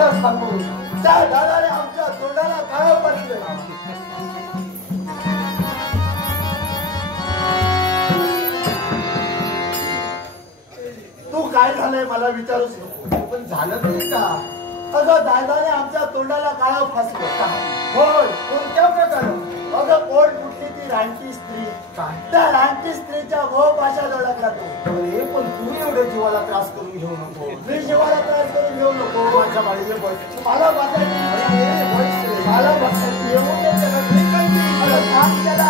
कसं सांगू त्या दादाने आमच्या तोंडाला काय बसलं. तू काय झालंय मला विचारूच नको. पण झालं तरी का? अगं दादाने आमच्या तोंडाला काय फासलं. होय कोणत्या प्रकारे? अगं कोण कुठली ती रानटी स्त्री. त्या रानटी स्त्रीच्या भाषा धडकला तो. अरे पण तू एवढं जीवाला त्रास करून घेऊ नको. मी जीवाला त्रास करून घेऊ नको. माझ्या बाळीचे बस मला बसायची मला बसायची येऊन थांब त्याला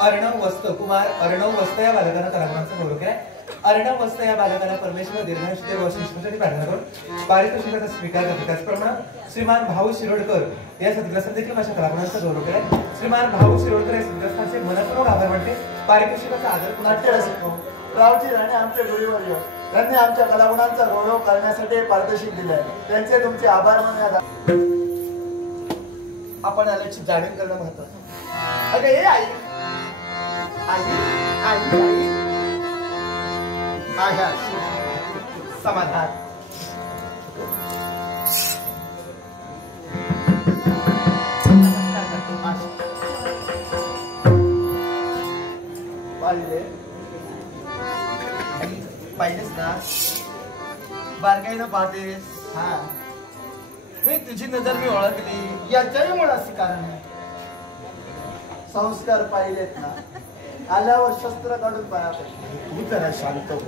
अर्णव वस्त कुमार अर्णव वस्त या बालकांना कलागुणांचा गौरव केलाय. अर्णव वस्त या बालकांना परमेश्वर दीर्घायुष्य वशिष्ठांसाठी प्रार्थना करून पारितोषिकाचा स्वीकार करतो. त्याचप्रमाणे श्रीमान भाऊ शिरोडकर या सदग्रस्तांनी देखील माझ्या कलागुणांचा गौरव केलाय. श्रीमान भाऊ शिरोडकर या सदग्रस्तांचे मनपूर्वक आभार मानते. पारितोषिकाचा आदर पुन्हा रावजी राणे आमचे गुरुवर्य त्यांनी आमच्या कलागुणांचा गौरव करण्यासाठी पारितोषिक दिले. त्यांचे तुमचे आभार मानण्यात आपण आल्याची जाणीव करणं महत्वाचं. अगं हे आई आई आई आई आहे समाधान. पाहिजेस ना बारकाईनं पाहतेस. हा तुझी नजर मी ओळखली. याच्याही मुळाशी कारण आहे. संस्कार पाहिलेत ना आल्यावर शस्त्र काढून पाया पडले. तू जरा शांत हो.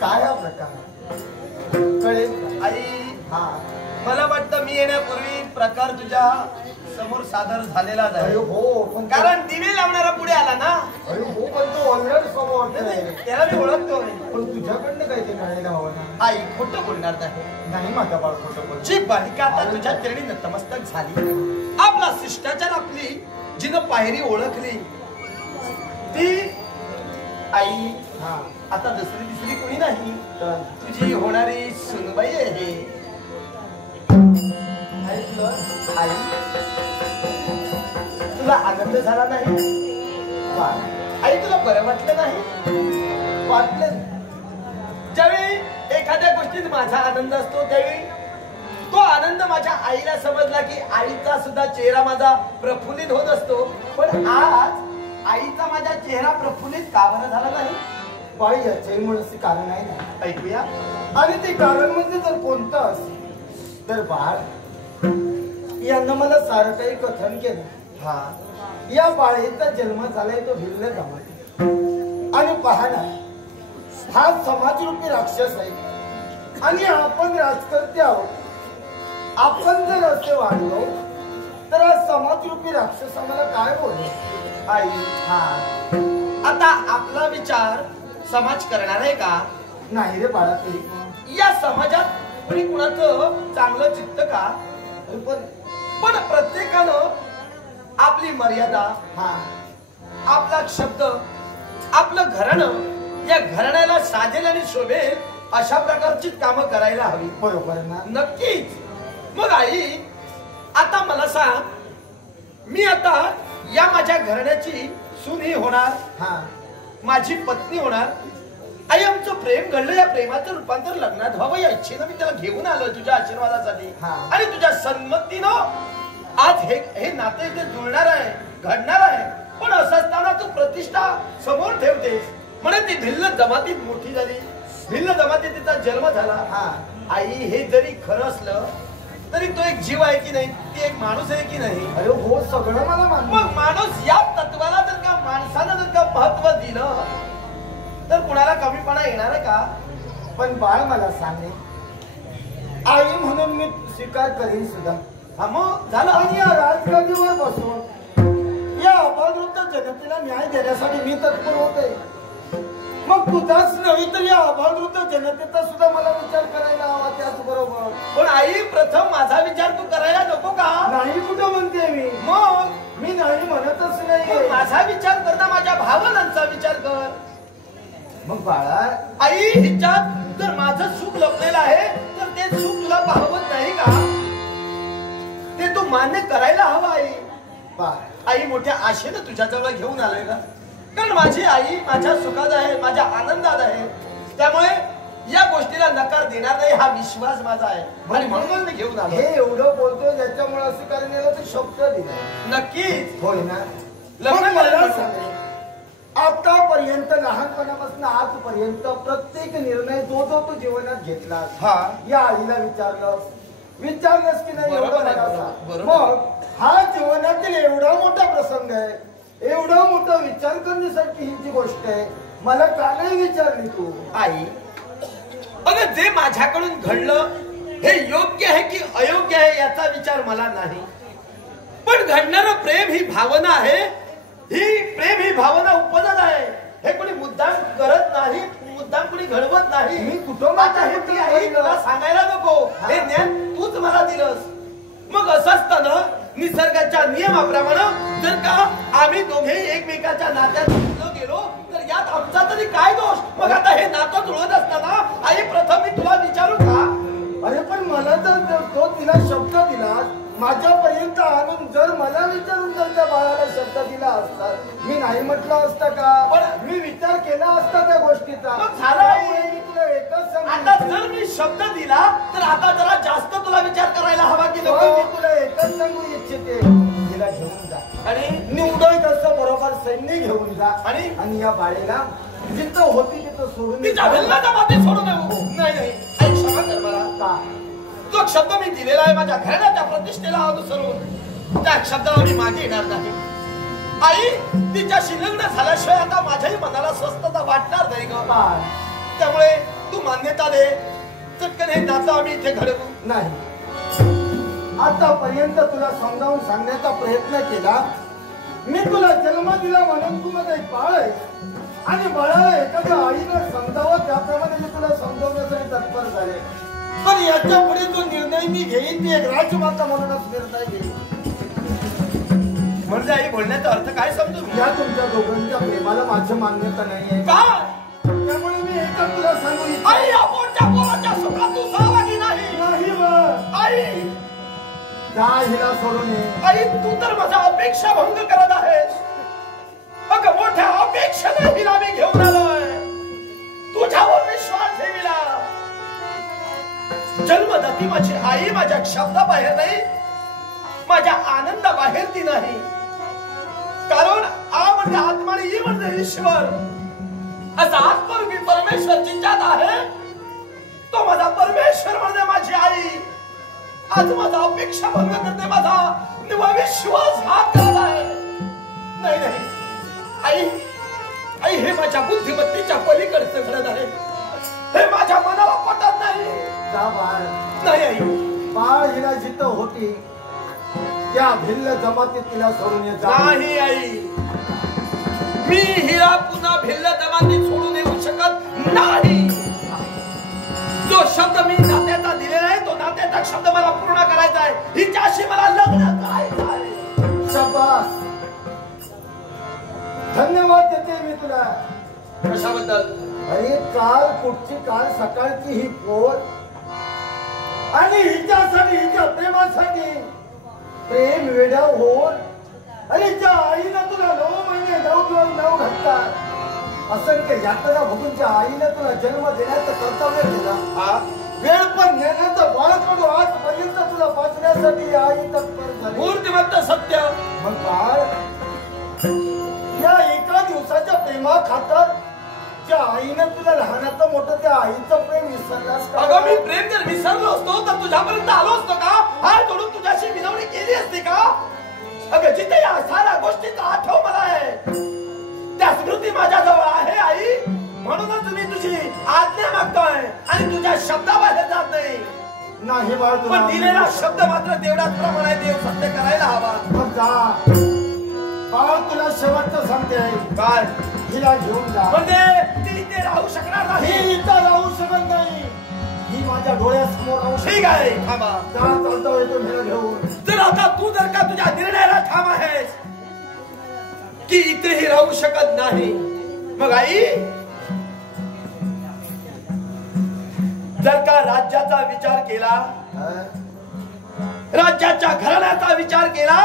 काय हा प्रकार कळेल आई. हा मला वाटतं मी येण्यापूर्वी प्रकार तुझ्या समोर सादर झालेला आहे. हो कारण दिवे लावणारा पुढे आला ना. हो पण तो ऑलरेडी समोर त्याला मी ओळखतो. पण तुझ्याकडनं काही ते कळायला हवं ना. आई खोटं बोलणार नाही माझा बाळ खोटं बोल. जी बालिका आता तुझ्या चरणी नतमस्तक झाली. आपला शिष्टाचार आपली जिनं पायरी ओळखली ती आई. हा आता दुसरी तिसरी कोणी नाही तुझी होणारी सुनबाई आहे. आई तुला आनंद झाला नाही. आई तुला बरं वाटलं नाही. वाटलं ज्यावेळी एखाद्या गोष्टीत माझा आनंद असतो त्यावेळी तो आनंद माझ्या आईला समजला की आईचा सुद्धा चेहरा माझा प्रफुल्लित होत असतो. पण आज आईचा माझा चेहरा प्रफुल्लित का बरं झाला नाही. बाई याचे म्हणून कारण आहे ना. ऐकूया. आणि ते कारण म्हणजे जर कोणतं असेल तर बाळ यांना मला सारं काही कथन केलं. हा या बाळेचा जन्म झालाय तो भिल्ल जमाती. आणि पाहना हा समाजरूपी राक्षस आहे आणि आपण राजकर्ते आहोत. आपण जर असे वागलो तर आज समाजरूपी राक्षस आम्हाला काय बोलले. आई हा आता आपला विचार समाज करणार आहे का. नाही रे बाळा. या समाजात कोणी कुणाचं चांगलं चित्त का. पण प्रत्येकानं आपली मर्यादा हा आपला शब्द आपलं घराणं या घराण्याला साजेल आणि शोभेल अशा प्रकारची कामं करायला हवी. बरोबर ना. नक्कीच. मग आई आता मला सांग मी आता या माझ्या घराण्याची सून ही होणार. हा माझी पत्नी होणार. आई आमचं प्रेम घडलं. या प्रेमाचं रूपांतर लग्नात व्हावं या इच्छेनं मी त्याला घेऊन आलो तुझ्या आशीर्वादासाठी. आणि तुझ्या संमतीनं आज हे नातं इथे जुळणार आहे घडणार आहे. पण असं असताना तू प्रतिष्ठा समोर ठेवतेस म्हणे ती भिल्ल जमातीत मोठी झाली. भिल्ल जमातीत तिचा जन्म झाला. आई हे जरी खरं असलं तरी तो एक जीव आहे की नाही. ती एक माणूस आहे की नाही. अरे हो सगळं मला मान्य. मग माणूस या तत्वाला जर का माणसानं जर का महत्व दिलं तर कुणाला कमीपणा येणार आहे का. पण बाळ मला सांगे आई म्हणून मी स्वीकार करीन सुद्धा. हा मग झालं. आणि या राजकारणावर बसून या अभाववृत्त जनतेला न्याय देण्यासाठी मी तत्पर होते. मग तुझाच नव्हे तर या अभाववृत्त जनतेचा सुद्धा मला विचार करायला हवा. त्याचबरोबर पण आई प्रथम माझा विचार तू करायला नको का. नाही कुठं म्हणते मी. मग मी नाही म्हणतच नाही. माझा विचार करता माझ्या भावनांचा विचार कर. मग बाळा आई हिच्यात जर माझं सुख लपलेलं आहे तर ते सुख तुला पाहवत नाही का? ते तू मान्य करायला हवं आई. बाळ आई मोठ्या आशेनं तुझ्याजवळ घेऊन आलोय का? कारण माझी आई माझ्या सुखात आहे, माझ्या आनंदात आहे. त्यामुळे या गोष्टीला नकार देणार नाही हा विश्वास माझा आहे आणि म्हणून मी घेऊन आलो. हे एवढं बोलतोय ज्याच्यामुळे असं करण्याला ते शब्द दिलाय. नक्कीच होय ना? लग्न मला करायला सांग, आतापर्यंत लहानपणापासून आजपर्यंत प्रत्येक निर्णय जो तू जीवनात घेतलास हा या आईला विचारलंस की नाही? बरोबर एवढं आहे, मला सांग. बरोबर. मग हा जीवनातील एवढा मोठा प्रसंग आहे, एवढा मोठा विचार करण्यासारखी ही जी गोष्ट आहे, मला का नाही विचारली तू? आई अगं जे माझ्याकडून घडलं हे योग्य आहे की अयोग्य आहे याचा विचार मला नाही. पण घडणारं प्रेम ही भावना आहे, प्रेम ही भावना उपजत आहे. हे कोणी मुद्दाम करत नाही, मुद्दाम कोणी घडवत नाही. मी कुठं आता हे ती आई तुला सांगायला नको, हे ज्ञान तूच मला दिलंस. मग असं असताना निसर्गाच्या नियमाप्रमाणे जर का आम्ही दोघेही एकमेकाच्या नात्यात गेलो तर यात आमचा तरी काय दोष? मग आता हे नातं जुळत असताना आई प्रथम मी तुला विचारू का? अरे पण मला तर तो तिला शब्द दिला माझ्यापर्यंत आणून, जर मला विचारून जर त्या बाळाला शब्द दिला असता मी नाही म्हटलं असतं का? पण मी विचार केला असता त्या गोष्टीचा. मग झालं मी तुला एकच सांगतो, आता जर मी शब्द दिला तर आता जरा जास्त तुला विचार करायला हवा की नको? मी तुला एकच सांगू इच्छिते, हिला घेऊन जा आणि निवडोय तसं बरोबर सैन्य घेऊन जा आणि या बाळेला जिथं होती तिथं सोडून तिच्या भिल्लाच्या माती सोडू नये. नाही आई क्षमा कर मला. का? जो शब्द मी दिलेला आहे माझ्या घराण्याच्या प्रतिष्ठेला अनुसरून त्या शब्दाला मी मागे येणार नाही. आई तिच्याशी लग्न झाल्याशिवाय आता माझ्याही मनाला स्वस्थता वाटणार नाही ग. त्यामुळे तू मान्यता दे, चटकन हे नातं आम्ही इथे घडवू. नाही, आतापर्यंत तुला समजावून सांगण्याचा प्रयत्न केला. मी तुला जन्म दिला म्हणून तू माझा एक बाळ आहे आणि बाळाला एखाद्या आईनं समजावं त्याप्रमाणे मी तुला समजावण्यासाठी तत्पर झाले. पण याच्या पुढे जो निर्णय मी घेईन ती एक राजमाता म्हणूनच निर्णय घेईन. म्हणजे आई बोलण्याचा अर्थ काय समजू? या तुमच्या दोघांच्या प्रेमाला माझं मान्यता नाहीये का? त्यामुळे मी एकच तुला सांगू इच्छितो, आई अपोटच्या पोराच्या सुखात तू सहभागी नाही. नाही बा. आई जा हिला सोडून ये. आई तू तर माझा अपेक्षा भंग करत आहेस. अगं मोठ्या अपेक्षेने हिला मी घेऊन आलोय, तुझ्यावर विश्वास ठेविला. जन्मदाती माझी आई माझ्या शब्दाबाहेर नाही, माझ्या आनंदाबाहेर ती नाही. कारण आ म्हणजे आत्मा आणि ई म्हणजे ईश्वर. असा आत्मरूपी परमेश्वर जिच्यात आहे तो माझा परमेश्वर म्हणजे माझी आई. आज माझा अपेक्षा भंग करते, माझा निव्वळ विश्वासघात करत आहे. नाही नाही आई, आई हे माझ्या बुद्धिमत्तेच्या पलीकडचं घडत आहे, हे माझ्या मनाला पटत नाही. जा बाळ. नाही आई, बाळ हिला जिथं होती त्या भिल्ल जमातीत तिला सोडून ये. नाही आई, मी हिला पुन्हा भिल्ल जमातीत सोडून येऊ शकत नाही. जो शब्द मी नात्याचा दिलेला आहे तो नात्याचा शब्द मला पूर्ण करायचा आहे. हिच्याशी मला लग्न करायचं आहे. शाबास, धन्यवाद देते मी तुला. कशाबद्दल? अरे काल सकाळची ही पोर आणि हिच्यासाठी, हिच्या प्रेमासाठी प्रेम वेडा होऊन अरे ज्या आईनं तुला 9 महिने 9 दिवस 9 घातला असंख्य यातना भोगून ज्या आईनं तुला जन्म देण्याचं कर्तव्य दिला, वेळ पण नेण्याचं बाळकडू आजपर्यंत तुला वाचण्यासाठी आई तत्पर झाली. मूर्तिमंत सत्य. मग बाळ या एका दिवसाच्या प्रेमा खातर ज्या आईनं तुला लहानाचं मोठं त्या आईचं प्रेम विसरलास का? अगं मी प्रेम जर विसरलो असतो तर तुझ्यापर्यंत आलो असतो का? हात जोडून तुझ्याशी विनवणी केली असती का? अगं जिथे या साऱ्या गोष्टीचा आठव मला आहे त्या स्मृती माझ्याजवळ आहे आई. म्हणूनच मी तुझी आज्ञा मागतोय आणि तुझ्या शब्दाबाहेर जात नाही. नाही बाळ, पण दिलेला शब्द मात्र तेवढ्याच प्रमाणे देव सत्य करायला हवा. मग जा बाळ, तुला शेवटचं सांगते काय? हिला घेऊन जा. म्हणजे ती इथे राहू शकणार नाही. ही इथं राहू शकत नाही, ही माझ्या डोळ्यासमोर राहू शकत. ठीक आहे, थांबा. जा चालतो येतो हिला घेऊन. तर आता तू जर का तुझ्या निर्णयाला ठाम आहेस की इथेही राहू शकत नाही, मग आई राज्याचा विचार केला, राज्याच्या घराण्याचा विचार केला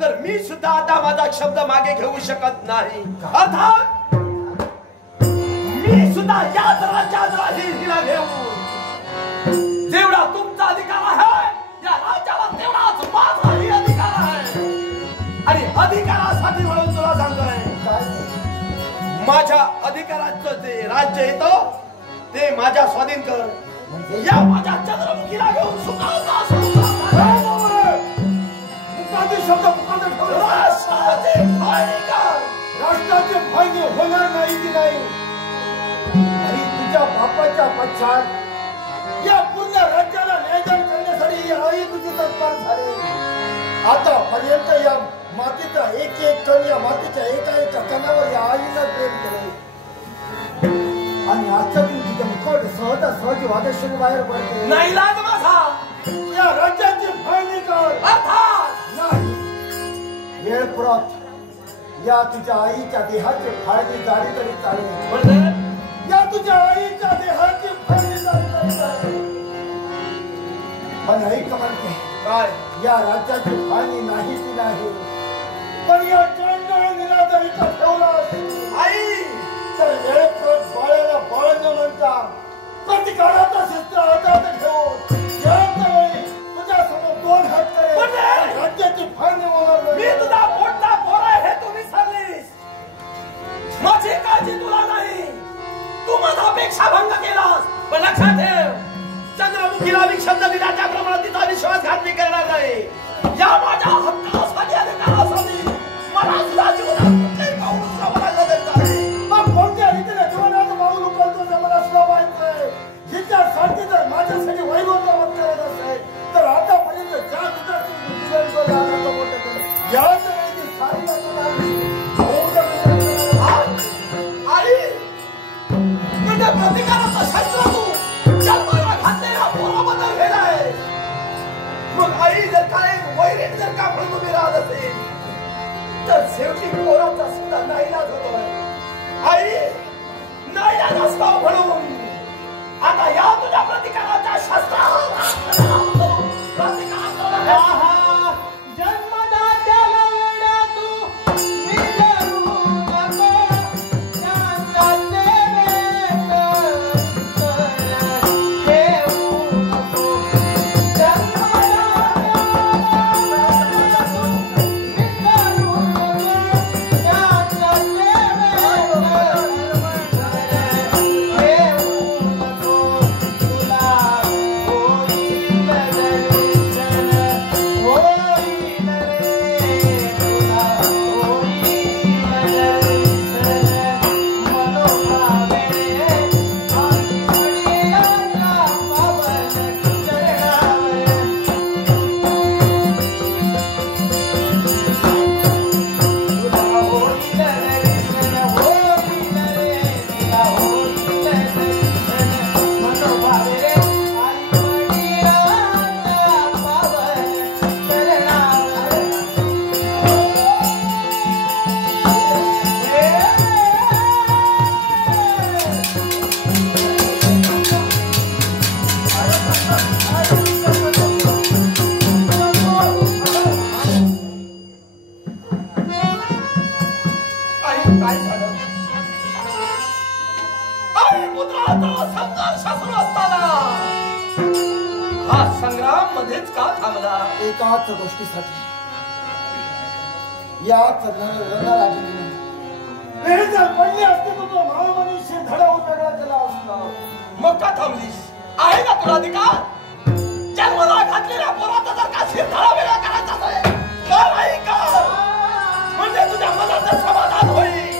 तर मी सुद्धा आता माझा शब्द मागे घेऊ शकत नाही. अर्थात मी सुद्धा याच राज्यात हिला घेऊन जेवढा तुमचा अधिकार आहे या राज्याला तेवढाच माझाही अधिकार आहे. आणि अधिकारासाठी म्हणून तुला सांगतोय, माझ्या अधिकाराचं जे राज्य येतं ते माझ्या स्वाधीन कर. या माझ्या चंद्रमुखीला घेऊन सुखावता राष्ट्राचे फायदे होणार नाही की नाही. आणि तुझ्या बापाच्या पश्चात या पूर्ण राज्याला नियोजन करण्यासाठी आई तुझी तत्पर झाले. आतापर्यंत या मातीचा एक एक कण, या मातीच्या एका कणावर या आईनं प्रेम केले. आणि आजच्या दिवशी तुझ्या मुखवट सहजी वादशाही बाहेर पडते. नाही लाज माझा या राज्याची फाळणी कर. नाही वेळ पुरत या तुझ्या आईच्या देहाची फाळणी झाली तरी चालेल. या तुझ्या आईच्या देहाची फाळणी झाली तरी चालेल. पण ऐक म्हणते काय, या राज्याची फाळणी नाही ती नाही, पण या चंद्राला जर इथं ठेवलास आई तर वेळ पुरत बाळाला बाळ न म्हणता प्रतिकाराचा शस्त्र हातात घेऊन तुझ्या समोर दोन हात करेल. राज्याची फाळणी होणार नाही. मी तुझा मोठा पोर आहे हे तू विसरलीस. माझी काळजी तुला नाही. तू माझा अपेक्षा भंग केलास. पण लक्षात ठेव, चंद्रमुखीला मी शब्द दिला त्याप्रमाणे तिचा विश्वासघात मी करणार नाही. या माझ्या हक्कासाठी अधिकारासाठी मला सुद्धा जीवनात कुठल्याही पाऊल उचलावं लागलं. मग कोणत्या रीतीने जीवनात पाऊल उचलतो मला सुद्धा माहित आहे. जिच्यासाठी जर माझ्यासाठी वैभवता करत असेल तर आतापर्यंत ज्या प्रतिकाराचा शस्त्र तू जन्माला घातलेल्या पोराबद्दल गेलाय. मग आई जर काय वैरीत जर का म्हणून उभी राहत असेल तर शेवटी पोराचा सुद्धा नाईलाज होतोय. आई नाईलाज असतो म्हणून आता या तुझ्या प्रतिकाराच्या शस्त्रावर एकाच गोष्टीसाठी याच रणरागिणीने वेळ जर पडली असते तर तो महामनुष्य धडावून वेगळा केला असता. मग का थांबलीस? आहे का तुला अधिकार? जन्माला घातलेल्या पोराचा जर का शिर धडा वेगळा करायचा असेल तर नाही का? म्हणजे तुझ्या मनाचं समाधान होईल.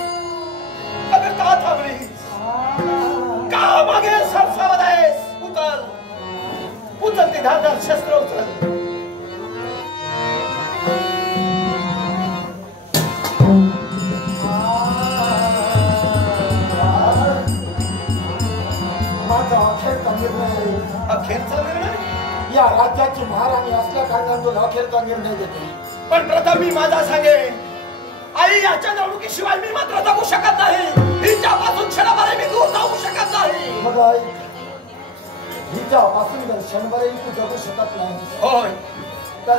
अगं का थांबलीस? का मागे सरसावत आहेस? उचल ते धारदार शस्त्र उचल. अखेरचा निर्णय या राज्याची महाराणी असल्या कारणातून अखेरचा निर्णय घेते. पण प्रथम मी माझा सांगेन. आई या चंद्रमुखीशिवाय मी मात्र जगू शकत नाही. हिच्यापासून क्षणाभर मी दूर जाऊ शकत नाही. मग आई हिच्यापासून दर्शनवरही तू जगू शकत नाही. होय तर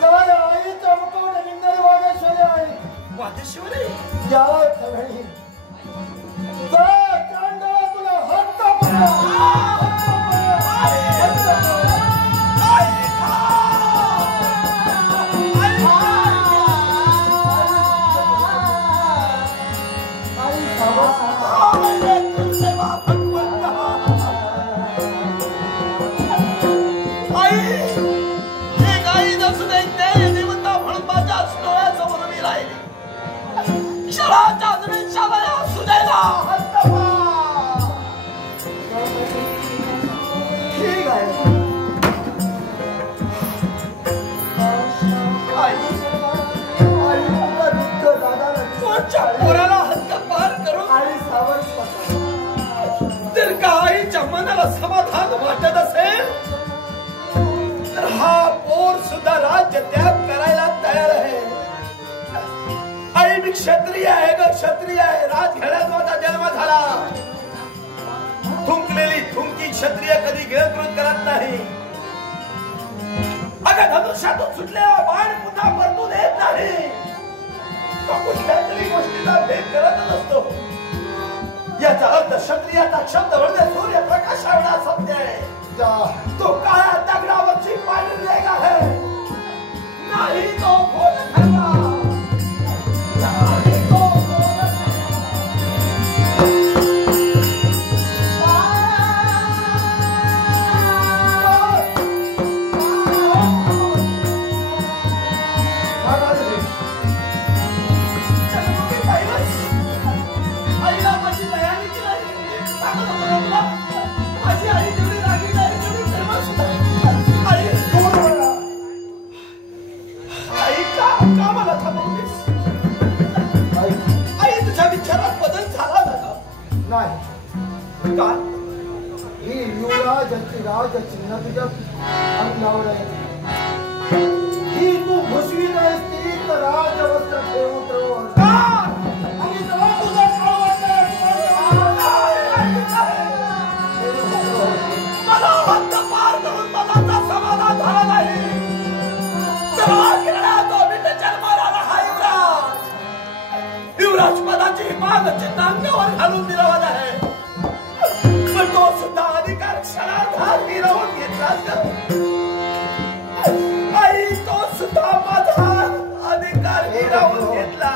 जवळ आईच्या मुखावर निंदर वागेश्वरी आई वादेश्वरी या वेळी तुला हट्ट पकडा. समाधान वाटत असेल तर हा पोर सुद्धा राज्य त्याग करायला तयार आहे. आई मी क्षत्रिय आहे ग, क्षत्रिय आहे. राजघरात माझा जन्म झाला. थुंकलेली थुंकी क्षत्रिय कधी गिळकृत करत नाही. अगं धनुष्यातून सुटलेला बाण पुन्हा परतून येत नाही. तो कुठल्या तरी गोष्टीचा भेद करतच असतो. याचा अर्थ क्षत्रियाचा शब्द म्हणजे सूर्यप्रकाश एवढा सत्य आहे. तो काळ्या दगडावरची पांढरी रेघ आहे. नाही तो खोल ठरला. नाही तो राज चिन्ह तुझ्या अंगावर आहे. ही तू भुसवी नाहीस ती तर राजवस्त्र ठेवून आणि तुझा मला हद्द पार करून मनाचा समाधान झाला नाही. जन्माला आला हा युवराज. युवराज पदाची मान चिन्ह अंगावर घालून दिला आहे. तो सुद्धा अधिकार क्षणार्धात हिरावून घेतला. आई तो सुद्धा माझा अधिकार हिरावून घेतला.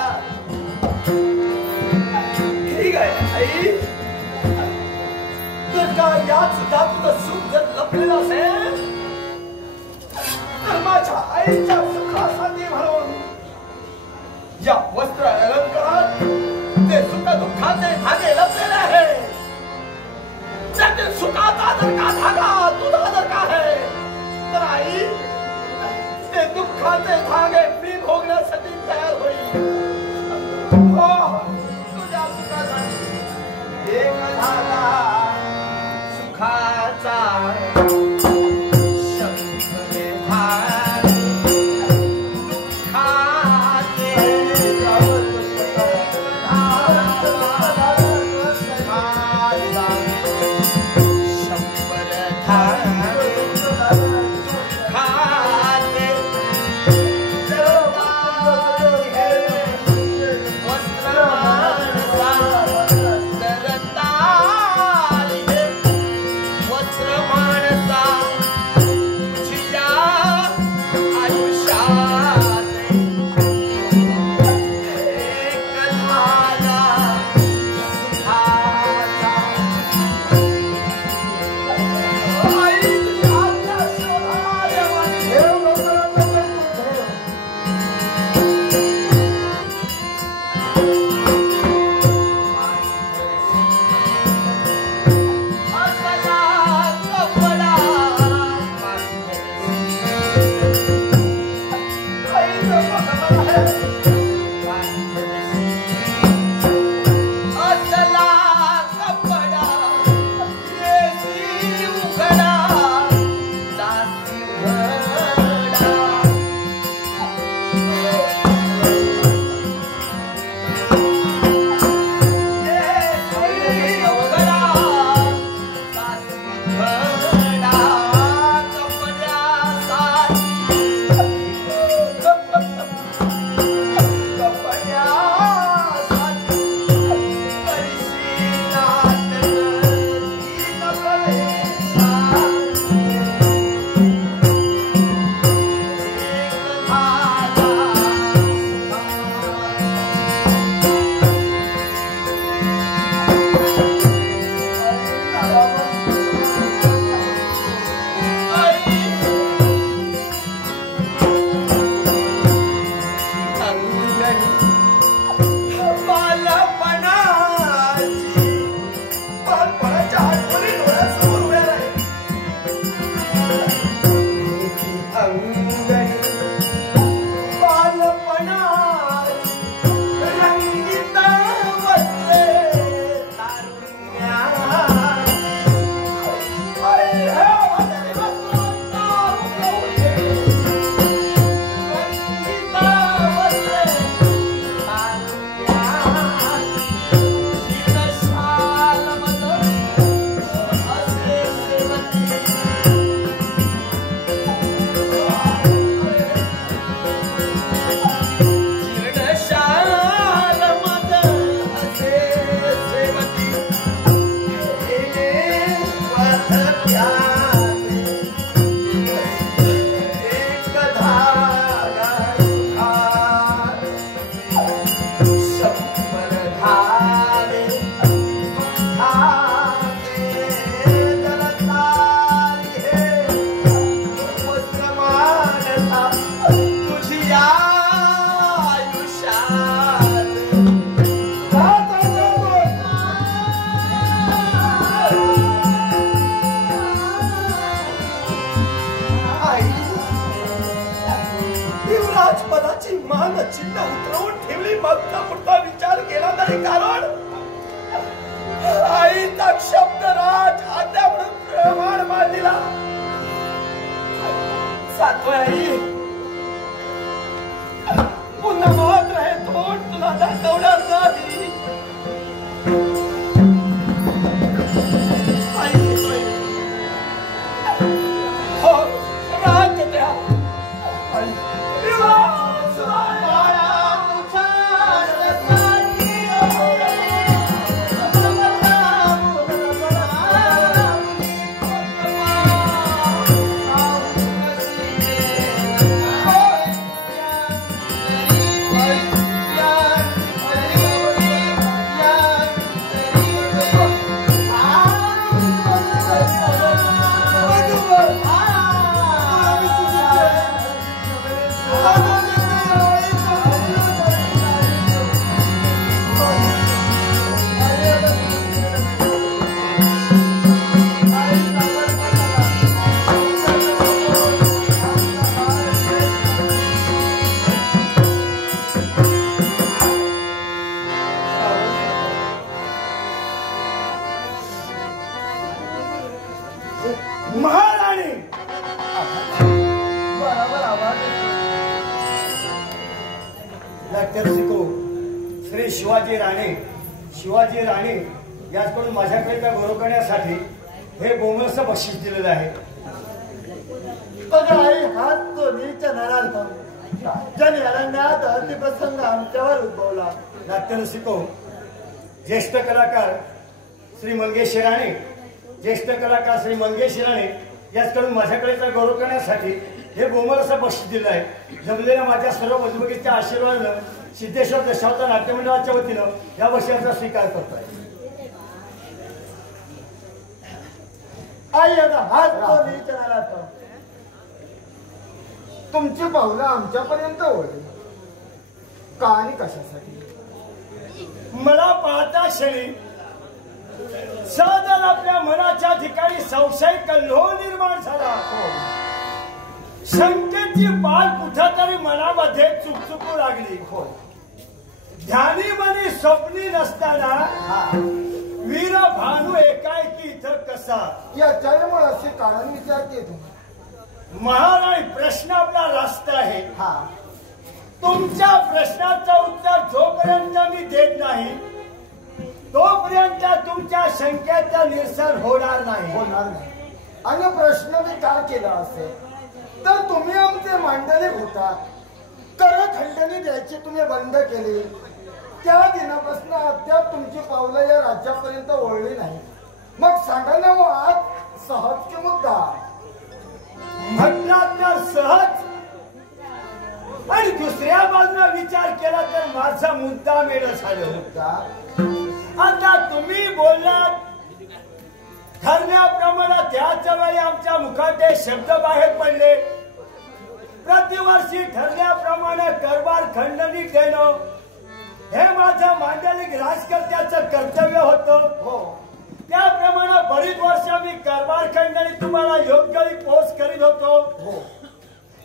ठीक आहे आई, तर का यात सुद्धा तुझं सुख जर लपलेलं असेल तर माझ्या आईच्या सुखासाठी म्हणून या वस्त्र अलंकारात ते सुख दुःखाचे धागे लपलेले आहे. त्यातील सुखाचा जर का धागा तुझा जर का आहे तर आई ते दुःखाचे धागे मी भोगण्यासाठी तयार होईल. हो तुझ्या सुखासाठी एक धागा सुखाचा शंभरे धागे खाते खिंड उतरवून ठेवली मागचा पुढचा विचार केला तरी कारण आईचा शब्दराज आद्या म्हणून प्रमाण मांडला सातव्या आई पुन्हा मात्र हे तोंड तुला दाखवणार नाही हो राज्य द्या श्री शिवाजी राणे याचकडून माझ्याकडे त्या गौरव करण्यासाठी हे बोमलस बक्षीस दिलेलं आहे. बघा आई हात दोन्हीच्या नरार्थ जन अरण्यात अतिप्रसंग आमच्यावर उद्भवला. नाट्य रसिको ज्येष्ठ कलाकार श्री मंगेश राणे याचकडून माझ्याकडे त्या गौरव करण्यासाठी हे बोमलस बक्षीस दिलं आहे. जमलेल्या माझ्या सर्व बंधुभगिनीच्या आशीर्वादानं सिद्धेश्वर दशावतार नाट्यमंडळाच्या वतीनं या बक्षिसाचा स्वीकार करतोय. आई आता हात विचारायला तुमची पावलं आमच्यापर्यंत ओढली का आणि कशासाठी? मला पाहता क्षणी सहजच आपल्या मनाच्या ठिकाणी संशय कल्लोळ निर्माण झाला. शंकेची पाल कुठेतरी मनामध्ये चुकचुकू लागली. ध्यानी मनी स्वप्नी नसताना वीर भानू एकाएकी इथं कसा याच्यामुळे असे कारण विचारते तुम्ही. महाराणी प्रश्न आपला रास्त आहे. तुमच्या प्रश्नाचं उत्तर जोपर्यंत मी देत नाही तोपर्यंत तुमच्या शंकेचं निरसन होणार नाही. आणि प्रश्न मी का केला असेल तर तुम्ही आमचे मांडलिक होता. करखंडणी द्यायची तुम्ही बंद केली. त्या दिनापासून अद्याप तुमची पावलं या राज्यापर्यंत ओळली नाही. मग सांगा ना आज सहज की मुद्दा? म्हटला तर सहज आणि दुसऱ्या बाजूला विचार केला तर माझा मुद्दा मेळ झाला होता. आता तुम्ही बोललात ठरल्याप्रमाणे त्याच वेळी आमच्या मुखाते शब्द बाहेर पडले. प्रतिवर्षी ठरल्याप्रमाणे करभार खंडणी देणं हे माझं मांडलिक राजकर्त्याचं कर्तव्य होतं. त्याप्रमाणे बरीच वर्ष मी करभार खंडणी तुम्हाला योग्य पोच करीत होतो.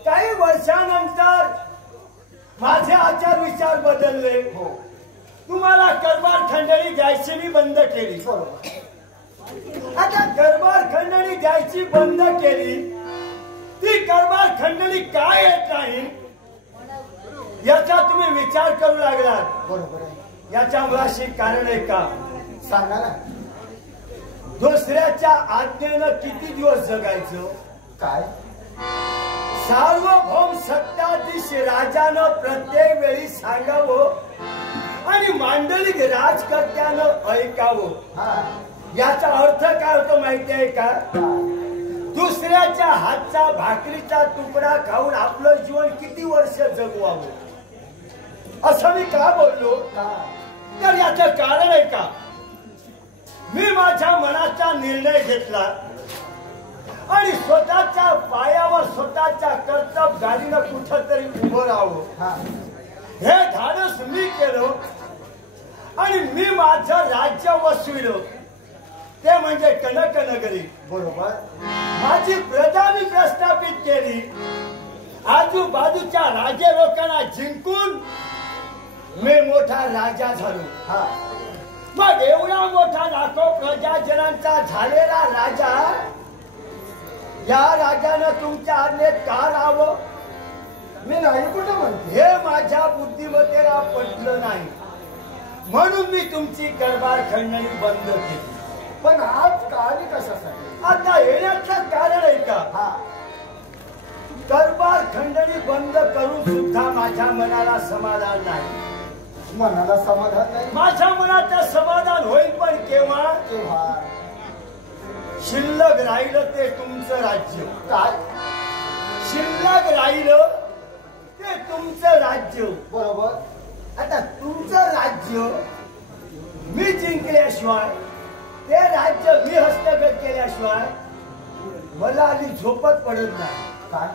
काही वर्षानंतर माझे आचार विचार बदलले. तुम्हाला करभार खंडणी द्यायची मी बंद केली. आता करभार खंडणी द्यायची बंद केली. ती करभार खंडणी काय येत नाही याचा तुम्ही विचार करू लागलात. बरोबर आहे. याच्या मुळाशी कारण आहे का सांगा ना. दुसऱ्याच्या आज्ञेनं किती दिवस जगायचं? काय सार्वभौम सत्ताधीश राजानं प्रत्येक वेळी सांगावं आणि मांडलिक राजकर्त्यानं ऐकावं. याचा अर्थ काय होतो माहिती आहे का? दुसऱ्याच्या हातचा भाकरीचा तुकडा खाऊन आपलं जीवन किती वर्ष जगवावं असं मी का बोललो? तर याचं कारण आहे का? मी माझ्या मनाचा निर्णय घेतला आणि स्वतःच्या पायावर स्वतःच्या कर्तव्य गाडीनं कुठंतरी उभं राहावं हे धाडस मी केलं आणि मी माझं राज्य वसविलं. ते म्हणजे कनक नगरी. बरोबर. माझी प्रजा मी प्रस्थापित केली. आजूबाजूच्या राजे लोकांना जिंकून मी मोठा राजा झालो. हा मग एवढा मोठा लाखो प्रजाजनांचा झालेला राजा, या राजानं तुमच्या आज्ञेत का राहावं? मी नाही कुठं म्हणते. हे माझ्या बुद्धिमत्तेला पटलं नाही, म्हणून मी तुमची दरबार खंडणी बंद केली. पण आज कार्य कशासाठी? आता येण्याचं कारण आहे का? हा दरबार खंडणी बंद करून सुद्धा माझ्या मनाला समाधान नाही. मनाला समाधान नाही. माझ्या मनाचं समाधान होईल पण केव्हा? तेव्हा शिल्लक राहिलं ते तुमचं राज्य. काय शिल्लक राहिलं ते तुमचं राज्य. बरोबर. आता तुमचं राज्य मी जिंकल्याशिवाय, ते राज्य मी हस्तगत केल्याशिवाय मला आधी झोपत पडत नाही. काय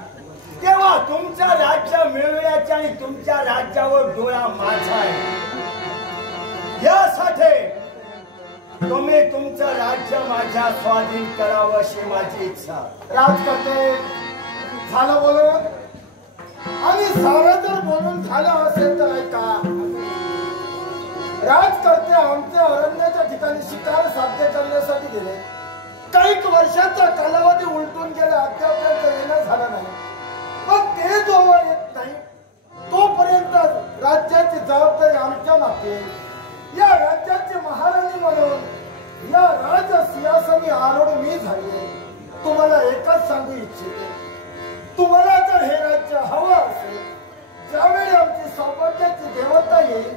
तेव्हा तुमचं राज्य मिळवण्याच्या आणि तुमच्या राज्यावर डोळा माझा आहे. यासाठी तुम्ही तुमचं राज्य माझ्या स्वाधीन करावं अशी माझी इच्छा. राजकर्ते झालं बोलून, आणि सारं जर बोलून झालं असेल तर ऐका. राजकर्ते आमच्या अरण्याच्या ठिकाणी शिकार साध्य करण्यासाठी गेले. काही वर्षाचा कालावधी उलटून गेला, अद्यापर्यंत येणं झालं नाही. मग ते जोवर येत नाही तोपर्यंत राज्याची जबाबदारी आमच्या मागे. या राज्याचे महाराणी म्हणून या राजसिंहासनी आरूढ मी झाले. तुम्हाला एकच सांगू इच्छिते, तुम्हाला जर हे राज्य हवं असेल, ज्यावेळी आमची सौभाग्याची देवता येईल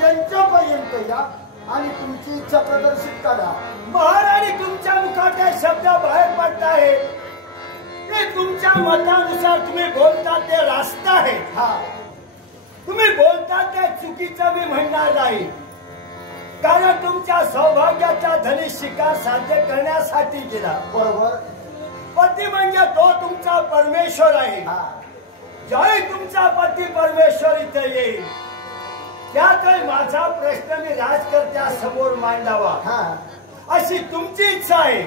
त्यांच्यापर्यंत या आणि तुमची इच्छा प्रदर्शित करा. महाराणी तुमच्या मुखात शब्द बाहेर पडत आहे ते तुमच्या मतानुसार तुम्ही बोलता ते रास्त आहे. हा तुम्ही बोलता ते चुकीचं मी म्हणणार नाही, कारण तुमच्या सौभाग्याचा धनी शिकार साध्य करण्यासाठी गेला. बरोबर. पती म्हणजे तो तुमचा परमेश्वर आहे. हा ज्यावेळी तुमचा पती परमेश्वर इथे येईल त्यावेळी माझा प्रश्न मी राजकर्त्या समोर मांडावा हा अशी तुमची इच्छा आहे.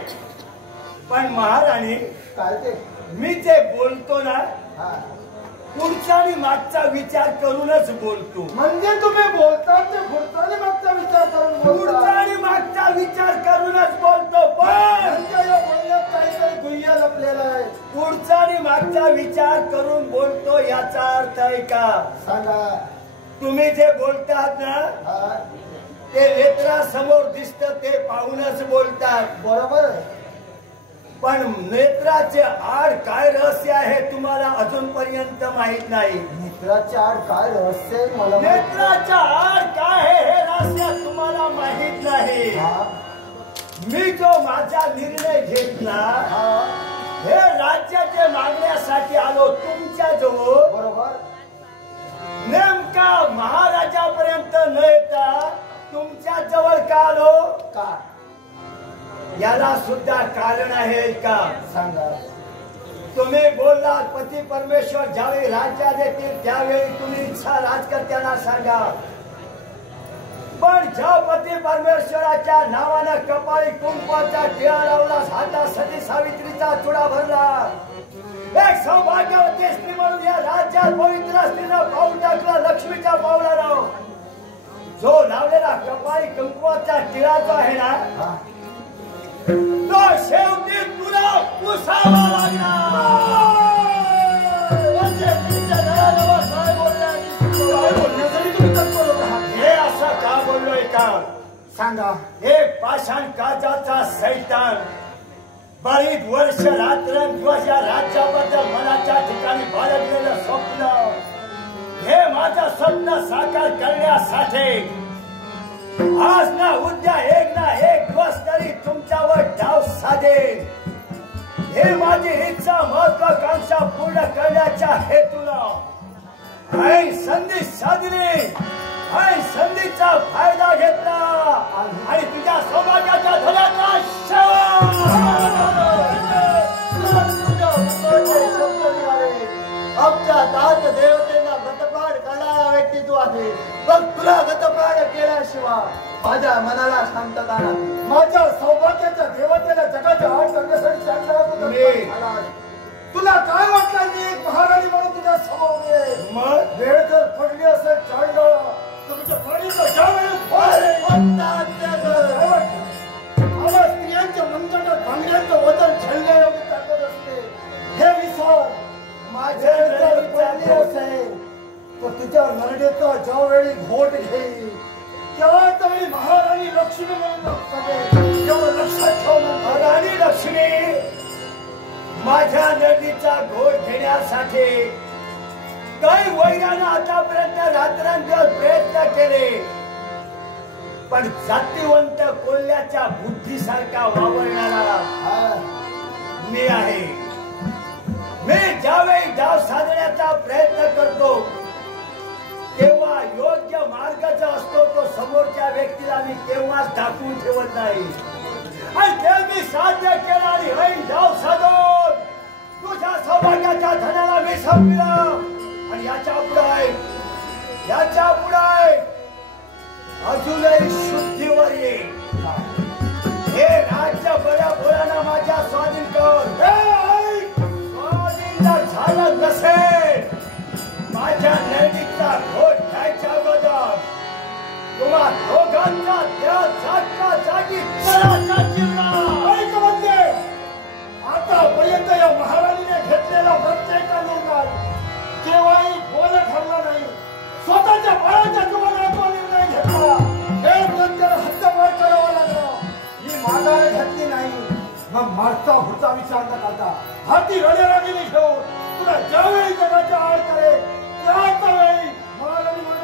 पण महाराणी काय ते? मी जे बोलतो ना, हा पुढचा आणि मागचा विचार करूनच बोलतो. म्हणजे तुम्ही बोलतात ते पुढचा आणि मागचा विचार करून पुढचा बोलता. आणि मागचा विचार करूनच बोलतो. पण म्हणजे या बोलण्यात काहीतरी गुह्य लपलेलं आहे. पुढचा आणि मागचा विचार करून बोलतो याचा अर्थ आहे का? सांगा. तुम्ही जे बोलतात ना हा ते नेत्रासमोर दिसतं ते पाहूनच बोलतात. बरोबर आहे. पण नेत्राचे आड काय रहस्य आहे तुम्हाला अजूनपर्यंत माहित नाही. मित्राच्या आड काय रहस्य आहे मला माहित नाही. नेत्राच्या आड काय आहे हे रहस्य तुम्हाला माहित नाही. हा मी जो माझा निर्णय घेतला, हा हे राज्याचे मागण्यासाठी आलो तुमच्या जवळ. बरोबर. नेमका महाराजापर्यंत न येता तुमच्या जवळ का आलो? का याला सुद्धा कारण आहे का? सांगा. तुम्ही बोललात पती परमेश्वर ज्यावेळी राज्यात येतील त्यावेळी तुम्ही इच्छा राजकर्त्यांना सांगा. पण ज्या पती परमेश्वराच्या नावानं कपाळी कुंकवाचा टिळा लावला, हातासाठी सावित्रीचा चुडा भरला, एक सौभाग्यवती स्त्री म्हणून या राज्यात पवित्र स्त्रीनं पाऊल टाकलं लक्ष्मीच्या पावलावर. जो लावलेला कपाळी कुंकवाचा टिळा जो आहे ना, हा तो शेवटी तुला पुसावा लागणार. म्हणजे तुमच्या घराजवळ काय बोलण्यासाठी तुम्ही तत्पर होत आहात. हे असं का बोललोय का? सांगा. हे पाषाण काजाचा सैतान बरीच वर्ष रात्रंदिवस या राज्याबद्दल मनाच्या ठिकाणी बाळगलेलं स्वप्न, हे माझं स्वप्न साकार करण्यासाठी आज ना उद्या एक ना एक दिवस तरी तुमच्यावर डाव साधेल. हे माझी इच्छा महत्वाकांक्षा पूर्ण करण्याच्या हेतून ऐन संधी साधली, ऐन संधीचा फायदा घेतला आणि तुझ्या सौभाग्याच्या धन्याचा आमच्या दात देवतेला गतपाड करणारा व्यक्ती तू आहे. पण तुला गतपाड केल्याशिवाय माझ्या मनाला शांतता नाही. माझ्या सौभाग्याच्या देवतेला जगाच्या आड करण्यासाठी सांगणार. तुला काय वाटलं मी एक महाराणी म्हणून तुझ्या समोर येईल? मग वेळ जर पडली असेल चढ आम्हा स्त्रियांच्या मनगटात भांगड्यांचं वजन झेलण्या एवढी ताकद असते हे विसर माझ्या पडली असेल तर तुझ्या नरडेचा ज्यावेळी घोट घेईल त्याच वेळी महाराणी लक्ष्मी म्हणून लक्षात ठेव. राणी लक्ष्मी माझ्या नदीचा घोट घेण्यासाठी काही वैरानं आतापर्यंत रात्रंदिवस प्रयत्न केले पण जातीवंत कोल्ह्याच्या बुद्धीसारखा वावरणारा मी आहे. मी ज्यावेळी डाव साधण्याचा प्रयत्न करतो तेव्हा योग्य मार्ग जो असतो तो समोरच्या व्यक्तीला मी केव्हाच दाखवून ठेवत नाही आणि ते मी साध्य केलं आणि ऐन डाव साधून तुझ्या सौभाग्याच्या धनाला मी संपला आणि याच्या पुढे अजूनही शुद्धीवर ये. हे राज्य बऱ्या बोलाना माझ्या स्वाधीन कर. स्वाधीन झालं नसेल माझ्या नैतिकचा घोट घ्यायच्या अगोदर तुम्हा दोघांचा त्या जागच्या जागी तळाचा चिरला. आतापर्यंत या महाराणीने घेतलेला प्रत्येक निर्णय केव्हाही बोल ठरला नाही. स्वतःच्या बाळाच्या जीवनात तो निर्णय घेतला. हद्दपार करावा लागला. ही माघार घेतली नाही. मग मागचा पुढचा विचार न करता हाती रडेरागिनी घेऊन तुला ज्यावेळी जगाच्या आड करेल त्याच वेळी महाराणी म्हणून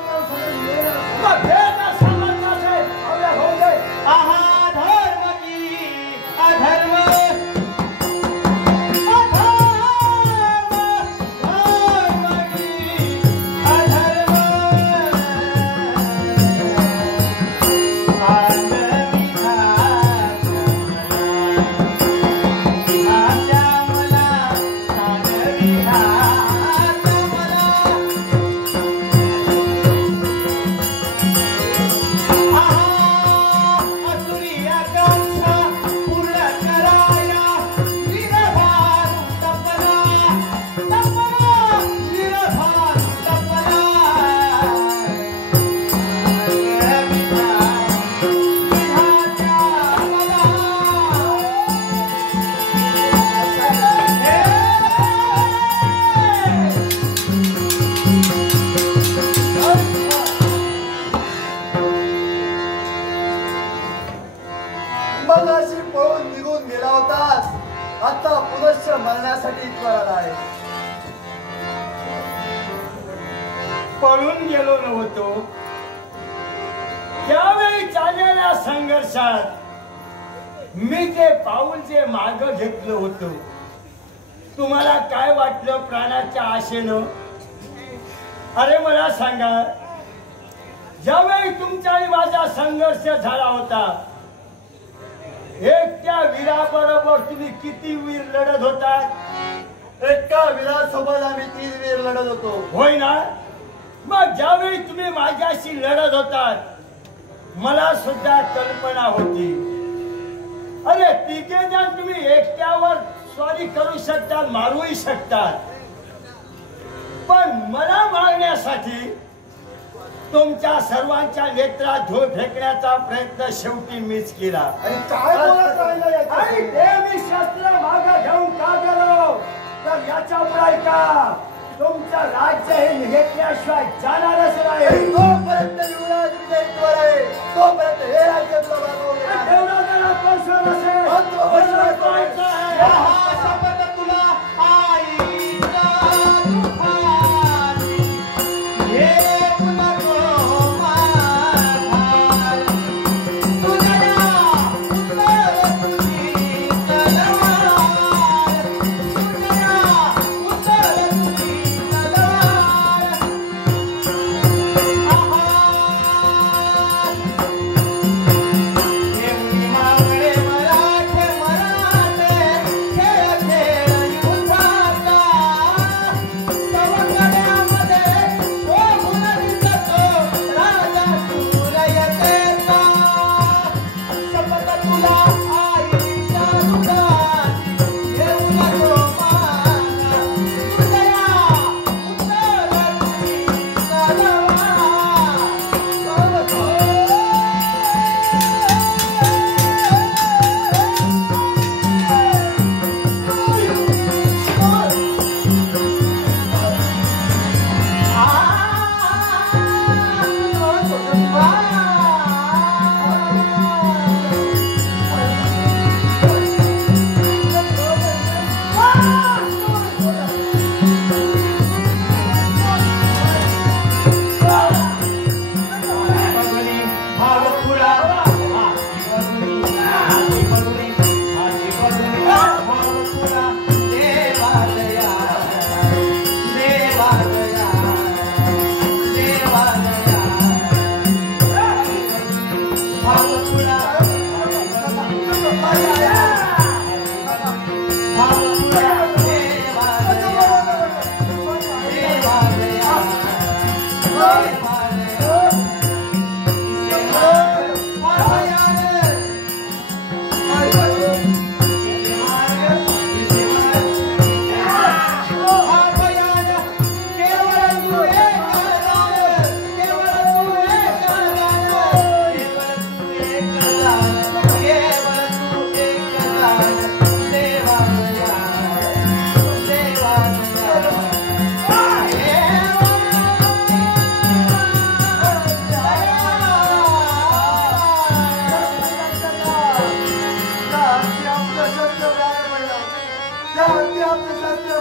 आता पुनश्च मरण्यासाठी त्वरा आहे. पळून गेलो नव्हतो त्यावेळी चाललेल्या संघर्षात मी ते पाऊल जे माग घेतलं होतं तुम्हाला काय वाटलं प्राणाच्या आशेनं? अरे मला सांगा ज्यावेळी तुमच्या आणि माझा संघर्ष झाला होता एकट्या वीराबरोबर तुम्ही किती वीर लढत होतात? एका वीरासोबत आम्ही 3 वीर लढत होतो. होय ना? मग ज्यावेळी तुम्ही माझ्याशी लढत होतात मला सुद्धा कल्पना होती अरे तिघे जण तुम्ही एकट्यावर स्वारी करू शकतात मारूही शकतात पण मला मारण्यासाठी तुमच्या सर्वांच्या नेत्रात धूळ फेकण्याचा प्रयत्न शेवटी मीच केला. आणि काय बोलत राहिला आणि ते मी शस्त्र मागे घेऊन का गेलो तर याच्या पुढे का तुमचं राज्य हे घेतल्याशिवाय जाणारच नाही. तोपर्यंत युवराज विजयीवर आहे तोपर्यंत हे राज्य तुला तेवढा जरा कोसळ असेल तुला माझ्या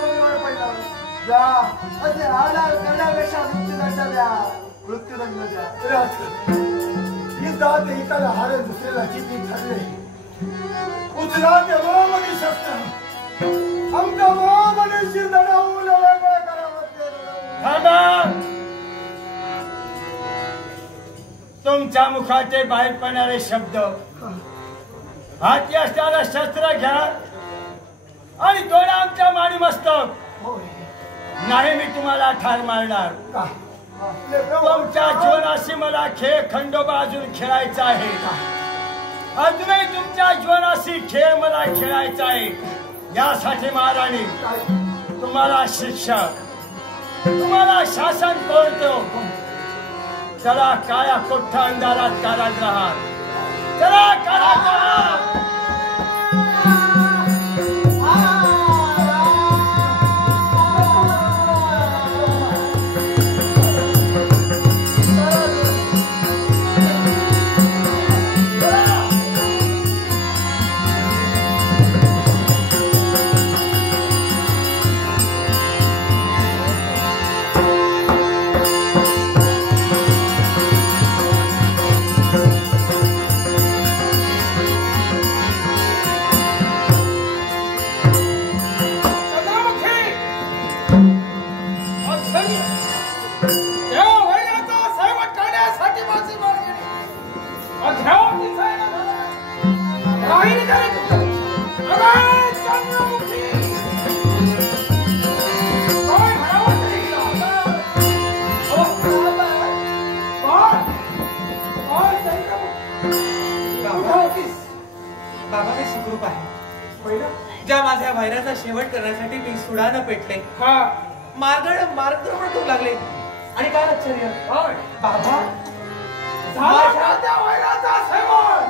जमिनीवर पडला जा असे हालहाल करण्यापेक्षा मृत्यूदंड द्या मृत्यूदंड द्या ही जात एकाला हार दुसऱ्याला किती ठरले उचला ते मोहमनी शस्त्र आमचा मोहमनी शिर दडावून वेगळा करावं तुमच्या मुखाचे बाहेर पडणारे शब्द हाती असणारा शस्त्र घ्या आणि तोडा आमच्या माडी मस्तक नाही मी तुम्हाला ठार मारणार तुमच्या जीवनाशी मला खेळ खंडोबा अजून खेळायचा आहे अजूनही तुमच्या जीवनाशी खेळ मला खेळायचा आहे यासाठी महाराणी तुम्हाला शिक्षा तुम्हाला शासन कोणतो चला काळ्या कोठ्या अंधारात कारागृहात चला कारागृहात बाबा मी सुखरूप आहे ज्या माझ्या वैराचा शेवट करण्यासाठी मी सुडानं पेटले मार्गदर्शन करू लागले आणि काय आश्चर्य बाबा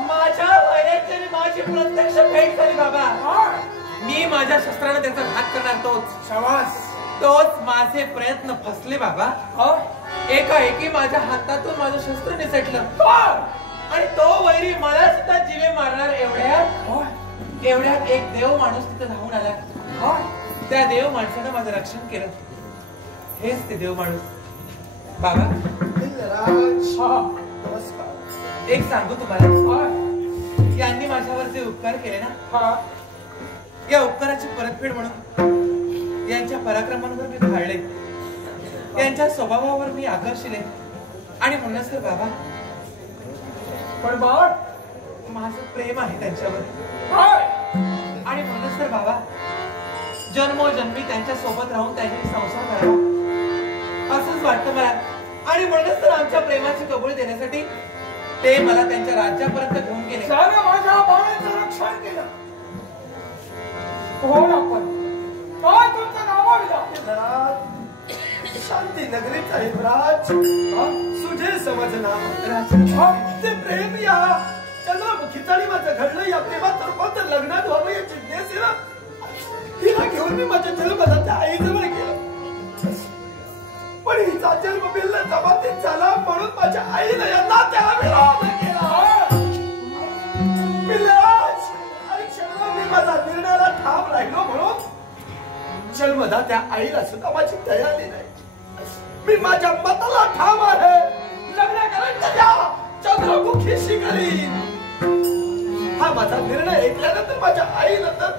माझ्या वैराची माझी प्रत्यक्ष भेट झाली बाबा मी माझ्या शस्त्राने त्याचा घात करणार तोच माझे प्रयत्न फसले बाबा एकाएकी माझ्या हातातून माझं शस्त्र निसटलं आणि तो वैरी मला सुद्धा जीवे मारणार एवढ्यात एक देव माणूस तिथे धावून आला त्या देव माणसानं माझं रक्षण केलं हेच ते देव माणूस बाबा एक सांगू तुम्हाला यांनी माझ्यावर जे उपकार केले ना या उपकाराची परतफेड म्हणून यांच्या पराक्रमांवर मी भाळले यांच्या स्वभावावर मी आकर्षिले आणि म्हणूनच तर बाबा पण माझं प्रेम आहे त्यांच्यावर आणि म्हणूनच तर बाबा जन्मोजन्मी त्यांच्या सोबत राहून त्यांनी संसार करावा असंच वाटतं मला आणि म्हणूनच तर आमच्या प्रेमाची कबूल देण्यासाठी ते मला त्यांच्या राज्यापर्यंत घेऊन गेले माझ्या बाळाचं रक्षण केलं कोण आपण काय तुमचं नाव शांती नगरी साहेबराज सुझे समजना ते प्रेम या चंद्रमुखीचा आणि माझं घडलं या प्रेमात रूपांतर लग्नात व्हावं या जिज्ञेसेला हिला घेऊन मी माझ्या जन्माला त्या आईजवळ गेलो पण हिचा जन्म बिल्ल जबाबदारीत झाला म्हणून माझ्या आईला या नात्याला विरोध केला बिल्लाज आयुष्याला मी माझा निर्णयाला ठाम राहिलो म्हणून जन्मदात्या आईला सुद्धा माझी दया आली नाही मी माझ्या मताला ठाम आहे लग्न करायचं द्या चंद्रमुखीशी करीन हा माझा निर्णय ऐकल्यानंतर माझ्या आईला तर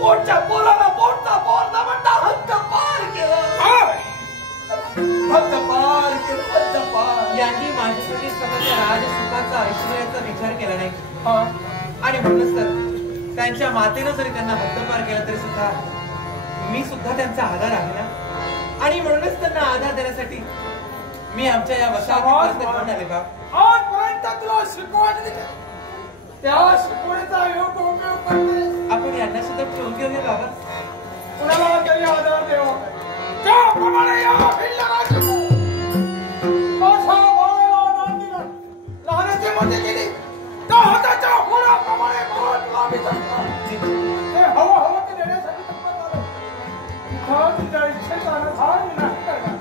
पोटच्या पोराला पोटचा पोर न म्हणता हद्द पार केलं हद्द पार यांनी माझ्यासाठी स्वतःच्या राजसुखाचा ऐश्वर्याचा विचार केला नाही आणि म्हणूनच तर त्यांच्या मातेनं जरी त्यांना हद्दपार केला तरी सुद्धा मी सुद्धा त्यांचा आधार आहे ना आणि म्हणूनच त्यांना आधार देण्यासाठी मी आमच्या या वसाहतीपर्यंत घेऊन आले बाप आजपर्यंत तुला शिकवण दिली त्या शिकवणीचा योग्य उपयोग करते आपण यांना सुद्धा ठेवून घेऊया बाबा कुणाला तरी आधार देवा त्याप्रमाणे या लहानाचे मध्ये गेली त्या हाताच्या घोडाप्रमाणे हवं ते देण्यासाठी तुझ्या इच्छेचा अनुसार विनाश करणार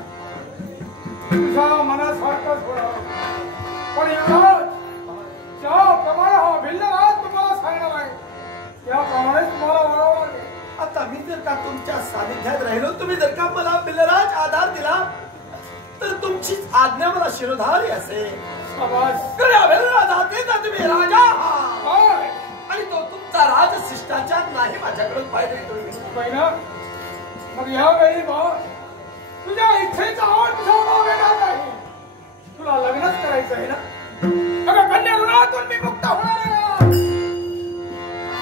तुझ्या मनासारखंच होणार पण एवढंच ज्याप्रमाणे हा भिल्लराज तुम्हाला सांगणार आहे त्याप्रमाणेच तुम्हाला वळवणार आता मी जर का तुमच्या आज्ञा मला शिरोधारी असे शाबास. जातीचा तुम्ही राजा आणि तो तुमचा राज शिष्टाचार नाही माझ्याकडून पाहिजे तुम्ही बहिणा. मग यावेळी भाऊ तुझ्या इच्छेचा आवाज तुझा वेगळा नाही. तुला लग्नच करायचं आहे ना. अगं कन्या ऋणातून मी मुक्त होणार आहे.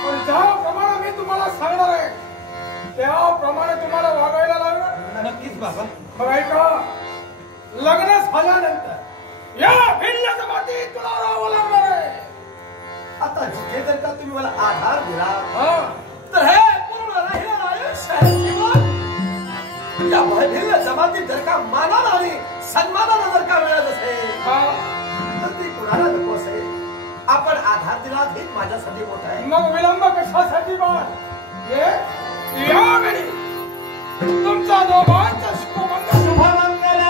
पण ज्याप्रमाणे मी तुम्हाला सांगणार आहे त्याप्रमाणे तुम्हाला वागायला लागणार. नक्कीच बाबा. मग ऐका, लग्न झाल्यानंतर या भिल्ल जमातीत तुला राहावं लागणार आहे. आता जिथे जर का तुम्ही मला आधार दिला हा. तर हे पूर्ण राहिलेलं आयुष्य जीवन या भिल्ल जमातीत जर का मानाला आणि सन्मानाला जर का मिळत असेल तर ती कुणाला नको असेल. आपण आधार दिला हेच माझ्यासाठी मोठ आहे. मग विलंब कशासाठी बाळ? यावेळी तुमचा दोघांचा शुभमंगल. शुभमंगल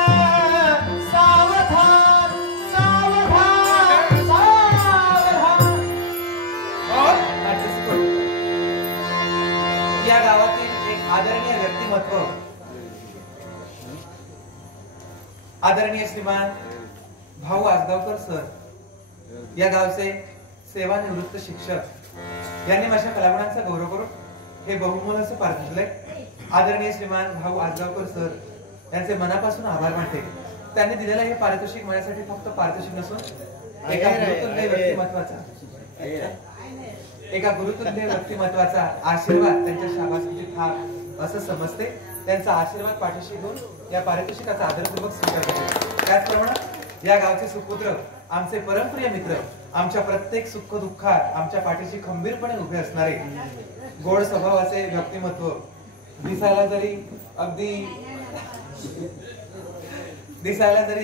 सावधान सावधान सावधान. या गावातील एक आदरणीय व्यक्तिमत्व, आदरणीय श्रीमान भाऊ आजगावकर सर, या गावचे सेवानिवृत्त शिक्षक यांनी माझ्या कलागुणांचा गौरव करून हे बहुमोल असं पारितोषिक आदरणीय श्रीमान भाऊ आजगावकर सर यांचे मनापासून आभार मानते. त्यांनी दिलेलं हे पारितोषिक माझ्यासाठी फक्त पारितोषिक नसून एका गुरुतुल्य व्यक्तिमत्वाचा आशीर्वाद त्यांच्या शाबासकीची थाप असं समजते. त्यांचा आशीर्वाद पाठीशी घेऊन या पारितोषिकाचा आदरपूर्वक स्वीकार करते. त्याचप्रमाणे या गावचे सुपुत्र, आमचे परमप्रिय मित्र, आमच्या प्रत्येक सुख दुःखात आमच्या पाठीशी खंबीरपणे उभे असणारे गोड स्वभावाचे व्यक्तिमत्व, दिसायला जरी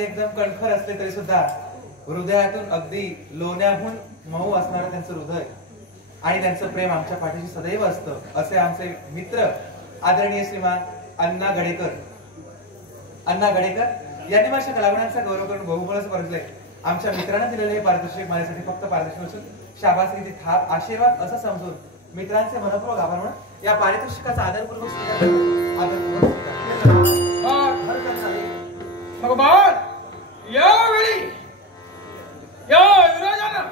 एकदम कणखर असले तरी सुद्धा हृदयातून अगदी लोण्याहून मऊ असणारं त्यांचं हृदय आणि त्यांचं प्रेम आमच्या पाठीशी सदैव असतं असे आमचे मित्र आदरणीय श्रीमान अण्णा गडेकर यांनी माझ्या कलागुणांचा गौरव करून बहुमोलाचं परतले. आमच्या मित्रांना दिलेले हे पारितोषिक माझ्यासाठी फक्त पारितोषिक नसून शाबासकीची थाप, आशीर्वाद असं समजून मित्रांचे मनपूर्वक आभार म्हणून या पारितोषिकाचा आदरपूर्वक स्वीकार करतो. मग बाळ, यावेळी या युवराजानं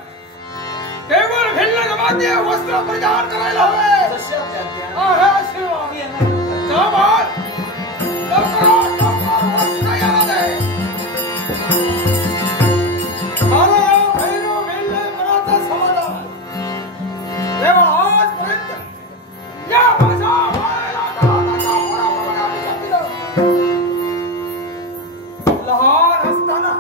केवळ भिल्ल जमाती वस्त्र परिधान करायला हवे. हे आशीर्वाद जा बाळ, लवकरात लवकर वस्त्र यायला दे. मला भैरव भिल्ल मनाचा समाधान तेव्हा आजपर्यंत या माझ्या मायेला दादाचा पुरावा आम्ही जपिलं. लहान असताना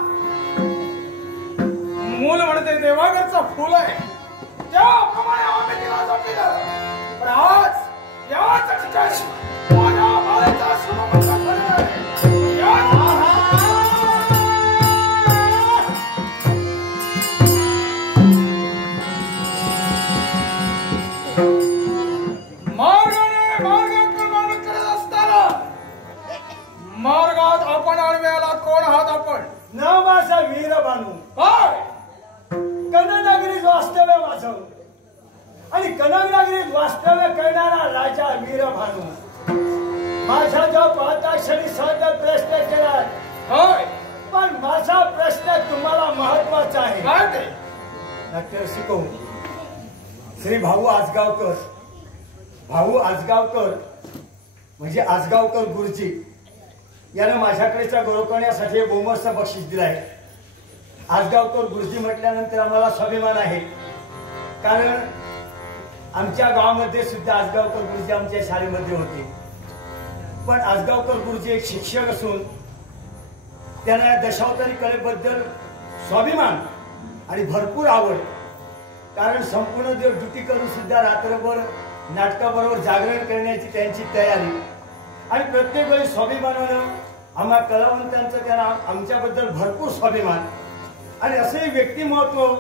मूल म्हणते देवागरचं फुल आहे त्याप्रमाणे आम्ही तिला जपिलं. पण आज याच ठिकाणी माझ्या मायेचा शुभमंगल झालेला आहे. मार्गात आपण आडव्याला कोण आहात? आपण ना माझा वीर बानू काय कननगरीत वास्तव्य माझं आणि कननगरीत वास्तव्य करणारा राजा वीर भानू. माझा जो पाहता क्षणी सहज प्रश्न केला काय, पण माझा प्रश्न तुम्हाला महत्वाचा आहे. काय ते? डॉक्टर शिकवू श्री भाऊ आजगावकर म्हणजे आजगावकर गुरुजी यानं माझ्याकडेचा गौरव करण्यासाठी बोमसचं बक्षीस दिलं आहे. आजगावकर गुरुजी म्हटल्यानंतर आम्हाला स्वाभिमान आहे, कारण आमच्या गावामध्ये सुद्धा आजगावकर गुरुजी आमच्या शाळेमध्ये होते. पण आजगावकर गुरुजी एक शिक्षक असून त्यांना दशावतारी कलेबद्दल स्वाभिमान आणि भरपूर आवड, कारण संपूर्ण दिवस ड्युटी करून सुद्धा रात्रभर नाटकाबरोबर जागरण करण्याची त्यांची तयारी आणि प्रत्येक वेळी स्वाभिमानानं आम्हा कलावंतांचं त्यांना आमच्याबद्दल भरपूर स्वाभिमान. आणि असे व्यक्तिमत्व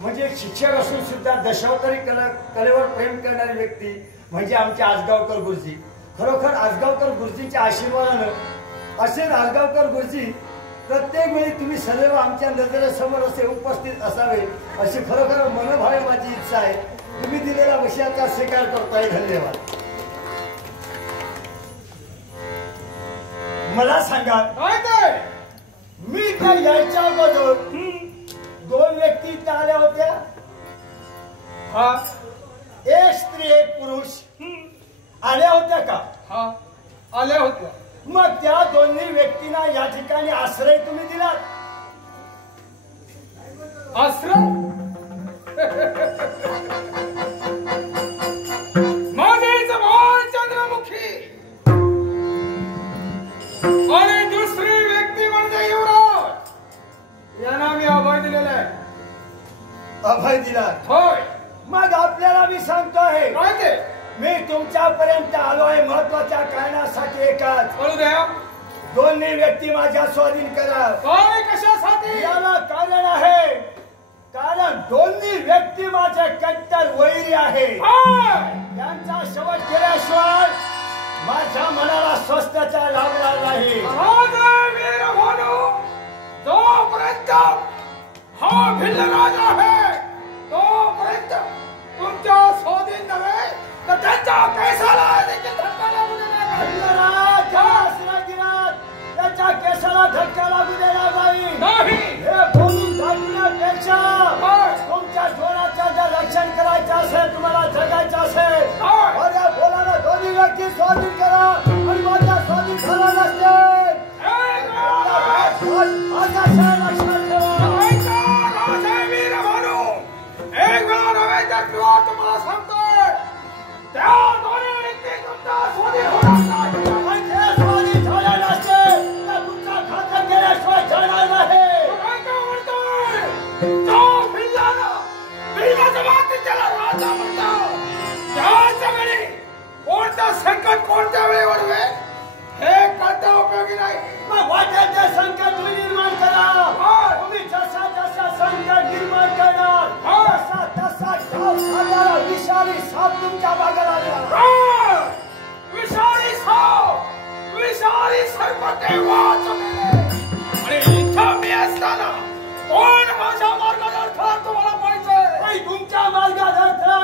म्हणजे एक शिक्षक असून सुद्धा दशावतारी कलेवर प्रेम करणारी व्यक्ती म्हणजे आमचे आजगावकर गुरुजी. खरोखर आजगावकर गुरुजींच्या आशीर्वादानं असेच आजगावकर गुरुजी प्रत्येक वेळी तुम्ही सदैव आमच्या नजरेसमोर असे उपस्थित असावे अशी खरोखर मनोभावे माझी इच्छा आहे. तुम्ही दिलेल्या विषयाचा स्वीकार करताय. धन्यवाद. मला सांगा काय मी काय यायच्या अगोदर दोन व्यक्ती इथं आल्या होत्या. हा एक स्त्री एक पुरुष आल्या होत्या का? हा आल्या होत्या. मग त्या दोन्ही व्यक्तींना या ठिकाणी आश्रय तुम्ही दिलात. आश्रय माझेच भाव चंद्रमुखी आणि दुसरी व्यक्ती म्हणजे युवराज यांना मी अभय दिलेला आहे. अभय दिला. होय. मग आपल्याला मी सांगतो आहे काय ते? मी तुमच्यापर्यंत आलो आहे महत्वाच्या कारणासाठी. एकच बोलू द्या. दोन्ही व्यक्ती माझ्या स्वाधीन करा. काय कशासाठी? याला कारण आहे. कारण दोन्ही व्यक्ती माझे कट्टर वैरी आहे. त्यांचा शेवट केल्याशिवाय माझ्या मनाला स्वस्थता लाभणार नाही. जोपर्यंत हा भिल्ल राजा आहे तोपर्यंत तुमच्या स्वाधीन नव्हे तर त्यांच्या केसाला देखील धक्का लागू देणार त्याच्या केसाला धक्का लागू देणार नाही. हे बोलून दाखवण्यापेक्षा तुमच्या जोराचं जर रक्षण करायचं असेल, तुम्हाला जगायचं असेल, माझ्या बोलाला दोन्ही व्यक्ती स्वाधीन करा आणि माझ्या स्वाधीन झाला नसते माझा शहर लक्षात ठेवा. वीर म्हणू एक वेळा नव्हे तर किंवा तुम्हाला सांगतोय त्या दोन्ही व्यक्ती तुमचा स्वाधीन होणार नाही. आणि ते स्वाधीन झाले नसते तर तुमचा खातं केल्याशिवाय जाणार नाही. राजा म्हणतो त्याच्या वेळी कोणतं संकट कोणत्या वेळी ओढवे हे कळता उपयोगी नाही. मग वाटेल ते संकट तुम्ही निर्माण करा. तुम्ही जसा जसा संकट निर्माण करणार तसा तसा डाव साधारा विषारी साप तुमच्या भागाला आला. विषारी सर्प तेव्हाच आणि इथं मी असताना कोण माझ्या मार्गात अडथळा तुम्हाला पाहिजे. तुमच्या मार्गात अडथळा